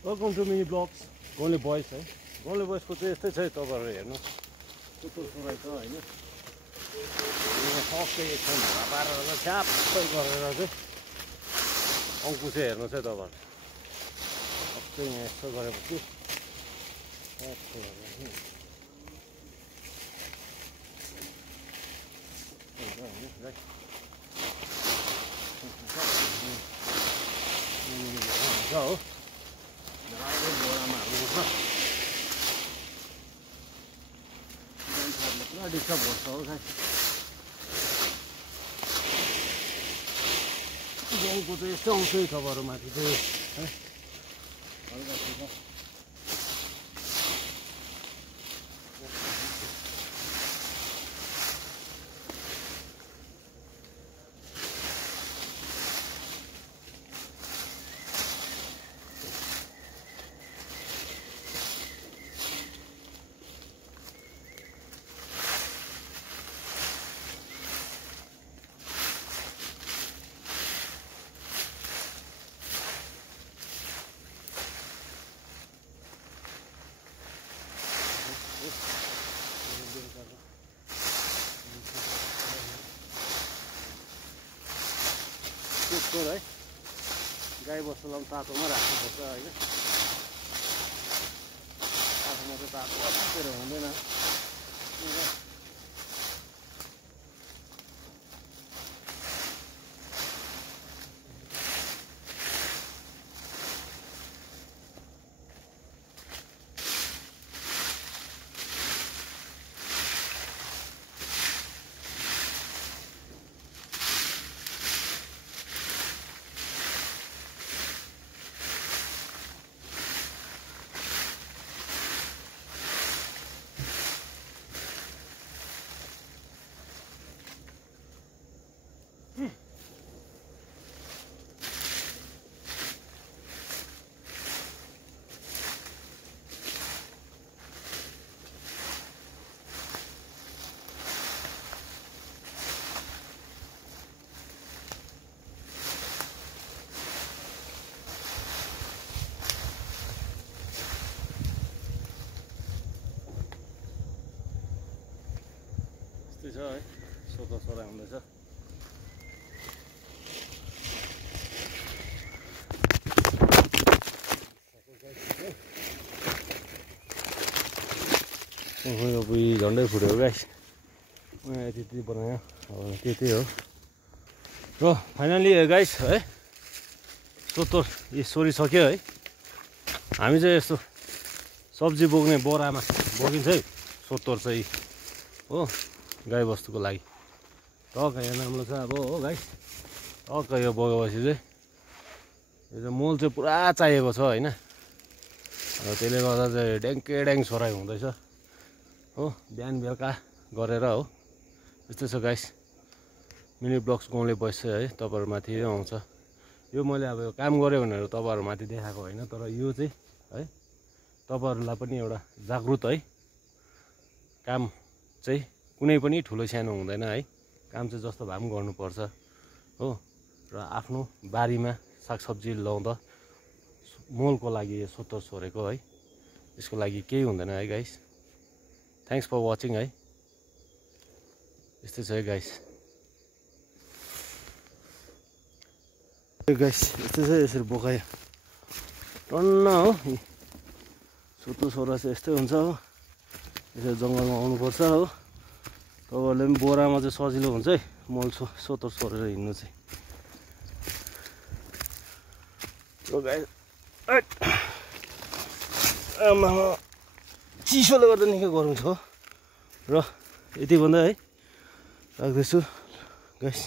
Welcome to mini blogs गोले बोइस है। गोले बोइसको चाहिँ यस्तै छ है, तपाईँहरू हेर्नु सुतुर सुराइ छ होइन। सबै एकछिन भाडा पारेर चाहिँ छ्याप्पै गरेर चाहिँ अङ्कुश हेर्नुहोस् है तपाईँहरू। सबै यहाँ यस्तो गरेपछि हो बोरामा हाल्नुपर्छ। पुरा डिस्टर्ब गर्छ हो गाई। गाउँको चाहिँ यस्तो आउँछ है तपाईँहरू माथि चाहिँ है हल्का छ। है गाई बस्तुलाई पनि तातोमा राख्नुपर्छ होइन। आफूमा चाहिँ तातो अत्तिर हुँदैन। त्यस्तै छ है, सोतो सोरा हुँदैछ। झन्डै फुट्यो गाइस। त्यति बनायो अब त्यति हो र फाइनली गाइस है सोतो सोरिसक्यो है। हामी चाहिँ यस्तो सब्जी बोक्ने बोरामा बोकिन्छ है सोतोर चाहिँ हो गाई बस्तुको लागि। टक्क यहाँ राम्रो छ अब हो गाइस। टक्क यो बोकेपछि चाहिँ यो चाहिँ मोल चाहिँ पुरा चाहिएको छ होइन। त्यसले गर्दा चाहिँ ड्याङ्के ड्याङ सोराइ हुँदैछ हो, बिहान बेलुका गरेर हो। यस्तै छ गाइस मिनी ब्लग्स गाउँले बोइस है तपाईँहरूमाथि आउँछ। यो मैले अब यो काम गरेँ भनेर तपाईँहरूमाथि देखाएको होइन, तर यो चाहिँ है तपाईँहरूलाई पनि एउटा जागरुक है। काम चाहिँ कुनै पनि ठुलो सानो हुँदैन है। काम चाहिँ जस्तो भए पनि गर्नुपर्छ हो। र आफ्नो बारीमा सागसब्जी लाउँदा मोलको लागि यो सोतर सोरेको है, यसको लागि केही हुँदैन है गाइस। थ्याङ्क्स फर वाचिङ है। यस्तै छ है गाइस। गाइस यस्तै छ, यसरी बोकायो टन्न हो। सोतो सोरा चाहिँ यस्तै हुन्छ हो। यसरी जङ्गलमा आउनुपर्छ हो। तपाईँहरूले पनि बोरामा चाहिँ सजिलो हुन्छ है मल सोतर सोरेर हिँड्नु चाहिँ। आमा चिसोले गर्दा निकै गरम छ र यति भन्दा है राख्दैछु गाइस।